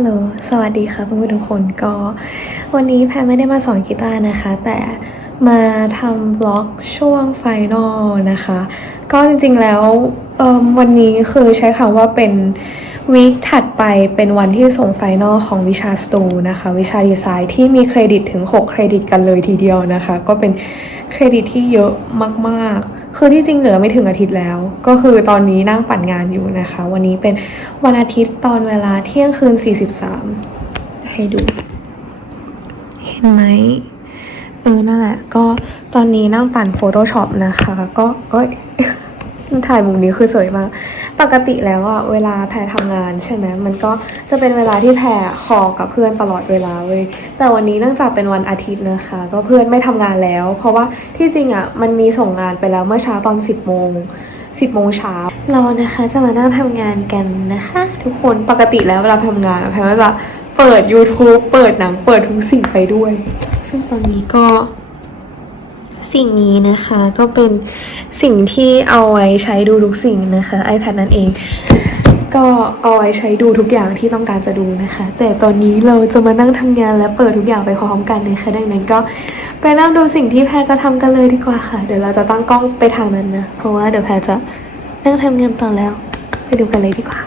ลโหล สวัสดีค่ะเพื่อนๆทุกคนก็ วันนี้แพนไม่ได้มาสอนกีตาร์นะคะ แต่มาทำบล็อกช่วงไฟนอลนะคะ ก็จริงๆแล้ววันนี้คือใช้คำว่าเป็นวีคถัดไปเป็นวันที่ส่งไฟนอลของวิชาสตูนะคะ วิชาดีไซน์ที่มีเครดิตถึง 6 เครดิตกันเลยทีเดียวนะคะ ก็เป็นเครดิตที่เยอะมากๆ คือที่จริงเหลือไม่ถึงอาทิตย์แล้ว ก็คือตอนนี้นั่งปั่นงานอยู่นะคะ วันนี้เป็นวันอาทิตย์ตอนเวลาเที่ยงคืน 43 ให้ดู เห็นไหมเออนั่นแหละ ก็ตอนนี้นั่งปั่น Photoshop นะคะ ก็ก็ ถ่ายมุมนี้คือสวยมาก ปกติแล้วอะเวลาแพรทำงานใช่ไหมมันก็จะเป็นเวลาที่แพรคอกับเพื่อนตลอดเวลาเว้ยแต่วันนี้เนื่องจากเป็นวันอาทิตย์นะคะ ก็เพื่อนไม่ทำงานแล้ว เพราะว่าที่จริงอะมันมีส่งงานไปแล้วเมื่อเช้าตอน 10โมง10โมงเช้าเรานะคะจะมานั่งทำงานกันนะคะ ทุกคนปกติแล้วเวลาทำงานแพรก็จะเปิด YouTube เปิดหนังเปิดทุกสิ่งไปด้วย ซึ่งตอนนี้ก็ สิ่งนี้นะคะก็เป็นสิ่งที่เอาไว้ใช้ดูทุกสิ่งนะคะ iPad นั่นเอง ก็เอาไว้ใช้ดูทุกอย่างที่ต้องการจะดูนะคะ แต่ตอนนี้เราจะมานั่งทำงานและเปิดทุกอย่างไปพร้อมกันนะคะดังนั้นก็ไปเริ่มดูสิ่งที่แพรจะทำกันเลยดีกว่าค่ะ เดี๋ยวเราจะตั้งกล้องไปทางนั้นนะ เพราะว่าเดี๋ยวแพรจะนั่งทำงานต่อแล้ว ไปดูกันเลยดีกว่า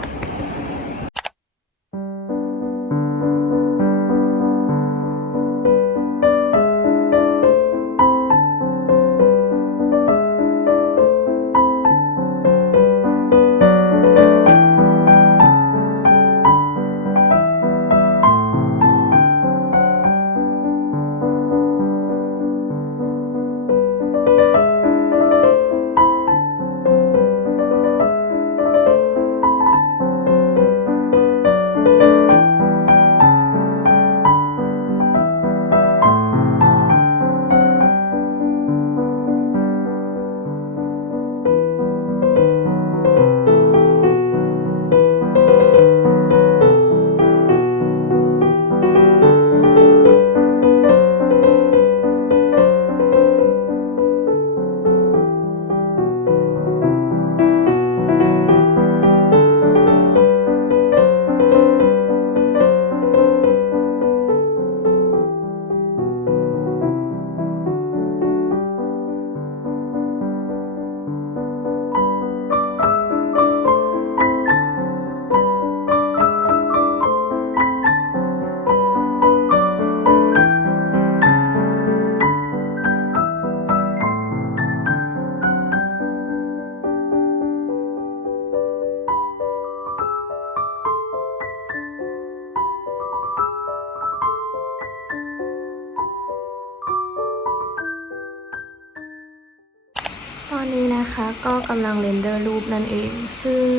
ก็กำลังเรนเดอร์รูปนั่นเอง ซึ่ง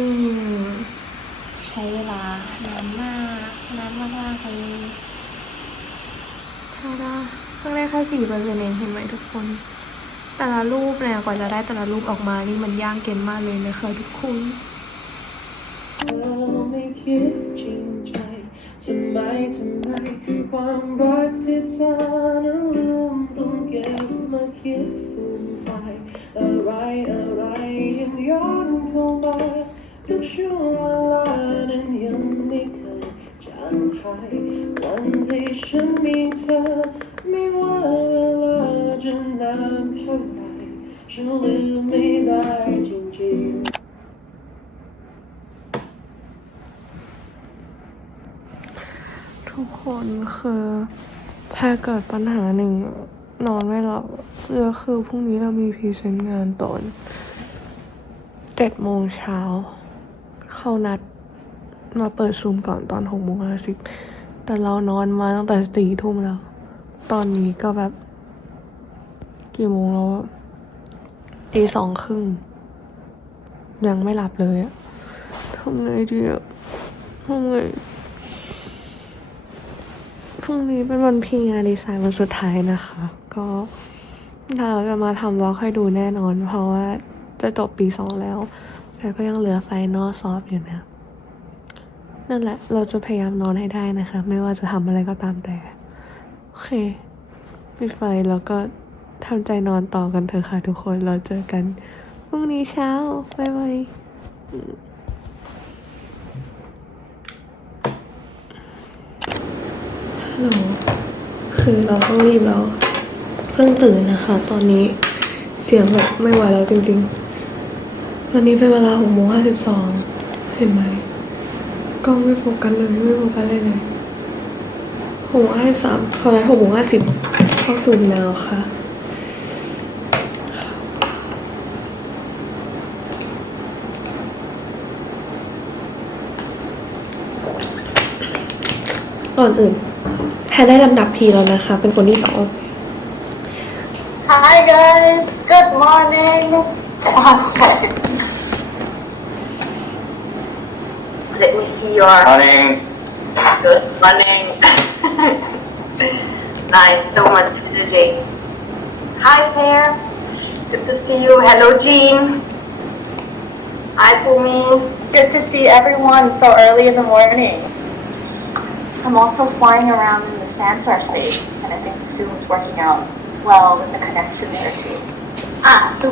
ใช้เวลานานมากนานมากๆเลยถ้าได้เพิ่งได้แค่สี่เปอร์เซ็นต์เองเห็นไหมทุกคน แต่ละรูปเนี่ยกว่าจะได้แต่ละรูปออกมานี่มันยากเกินมากเลยนะคะทุกคนเราไม่คิดจริงใจทำไมทำไมความรักที่เธอนั้นลืมางหายวันที่ฉันมีเธอ ไม่ว่าเวลาจะนานเท่าไหร่ฉันลืมไม่ได้จริงๆทุกคนคือแพรเกิดปัญหาหนึ่งนอนไม่หลับแล้วคือพรุ่งนี้เรามีพรีเซนต์งานตอนเจ็ดโมงเช้า เข้านัด มาเปิดซูมก่อนตอนหกโมงห้าสิบแต่เรานอนมาตั้งแต่สี่ทุ่มแล้ว ตอนนี้ก็แบบ กี่โมงแล้วอะตีสองครึ่ง ยังไม่หลับเลยอะทำไงดีอะทำไงพรุ่งนี้เป็นวันพีงานดีไซน์วันสุดท้ายนะคะ ก็เราจะมาทำวอล์กให้ดูแน่นอน เพราะว่าจะจบปีสองแล้วแต่ก็ยังเหลือไฟนอลซอฟอยู่นะ นั่นแหละ เราจะพยายามนอนให้ได้นะคะ ไม่ว่าจะทำอะไรก็ตามแต่ โอเคปิดไฟแล้วก็ทำใจนอนต่อกันเถอะค่ะทุกคน เราเจอกันพรุ่งนี้เช้า บ๊ายบายฮัลโหลคือเราต้องรีบแล้ว เพิ่งตื่นนะคะ ตอนนี้เสียงแบบไม่ไหวแล้วจริงๆ ตอนนี้เป็นเวลาหกโมงห้าสิบสองเห็นไหม กล้องไม่โฟกัสเลยไม่โฟกัสเลยเลยหกโมงห้าสิบสามเขานัดหกโมงห้าสิบเข้าซูมแล้วค่ะก่อนอื่นแพนได้ลำดับพีแล้วนะคะ เป็นคนที่สอง Hi guys, good morning. Let me see your Morning. good morning. nice, so much energy. Hi Claire, good to see you. Hello Jean. Hi Pumi. Good to see everyone so early in the morning. I'm also flying around in the Sansar space, and I think Zoom's working out well with the connection there too. Ah, so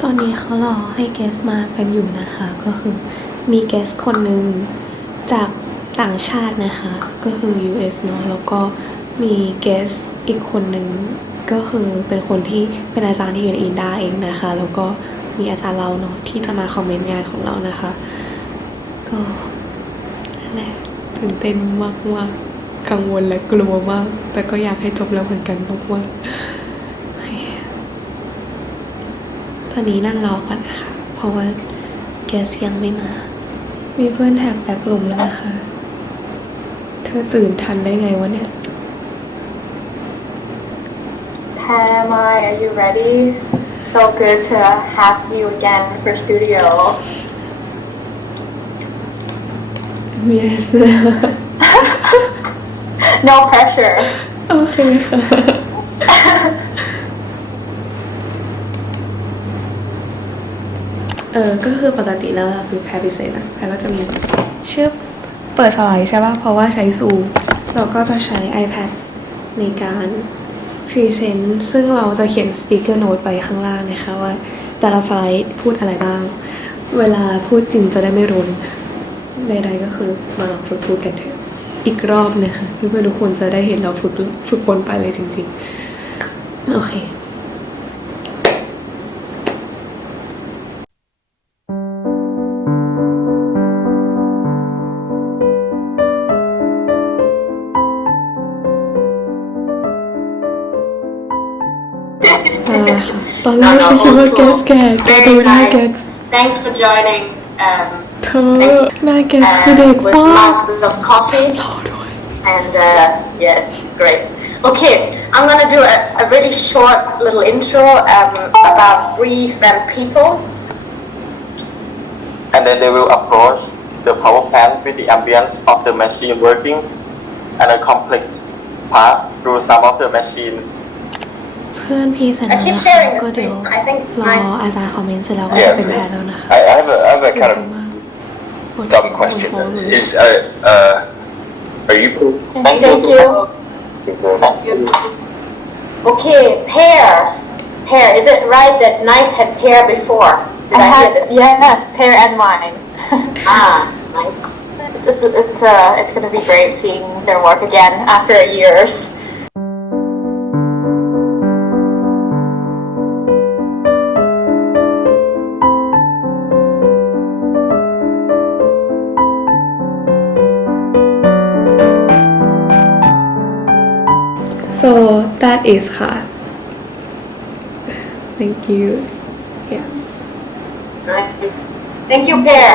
ตอนนี้เขารอให้แกสมากันอยู่นะคะ ก็คือ มีแกสคนหนึ่งจากต่างชาตินะคะ ก็คือ US เนาะแล้วก็มีแกสอีกคนหนึ่งก็คือเป็นคนที่เป็นอาจารย์ที่อยู่ในอินดาเองนะคะ แล้วก็มีอาจารย์เราเนาะที่จะมาคอมเมนต์งานของเรานะคะ ก็นั่นแหละตื่นเต้นมากมากกังวลและกลัวมาก แต่ก็อยากให้จบแล้วเหมือนกันมากๆโอเคตอนนี้นั่งรอก่อนนะคะ เพราะว่าแกสยังไม่มา มีเพื่อนแท็กแบกหลุมแล้วนะคะ เธอตื่นทันได้ไงวะเนี่ย Tamai, are you ready? So good to have you again for studio. yes No pressure. โเออก็คือปกติแล้วคือแพรพิเศษนะแพรก็จะมีชื่อเปิดสไลด์ใช่ป่ะ เพราะว่าใช้ซูมเราก็จะใช้ iPad ในการพรีเซนต์ซึ่งเราจะเขียน speaker note ไปข้างล่างนะคะว่า แต่ละสไลด์พูดอะไรบ้าง เวลาพูดจริงจะได้ไม่รุนใดๆก็คือมาลองฝึกพูดกันเถอะอีกรอบนะคะเพื่อนๆทุกคนจะได้เห็นเราฝึกฝึกบนไปเลยจริงๆ โอเค ตอนแรกฉันคิดว่าแกสแกแกดูหน้าแกส Thanks for joining. Um, เธอหน้าแกสคือเด็ก with มาก lots of coffee. รอด้วย And uh, yes, great. Okay, I'm gonna do a, a really short little intro um, about three friend people. And then they will approach the power plant with the ambience of the machine working and a complex path through some of the machines เพื่อนพี่เสร็จ I แล้ว keep นะคะ sharing the ก็เดี๋ยว screen. I think รอ nice. อาจารย์คอมเมนต์เสร็จแล้วก็ Yeah. จะเป็นแพทแล้วนะคะ I I have a, I have a ตื่น kind เต้น of มากปวด dumb question ปวดหัวหนู is uh, uh, are you cool Thank you. Thank you Okay, pear. Pear. Is it right that Nice had pear before? Did I, hear this? Yes, pear and wine. Ah, nice. It's, it's, it's, uh, it's going to be great seeing their work again after years. that is ค่ะ thank you yeah Nice. Thank you, pear.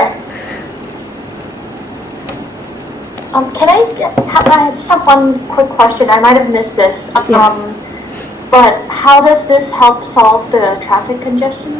Um, can I just have, I just have one quick question? I might have missed this. Um, Yes. But how does this help solve the traffic congestion?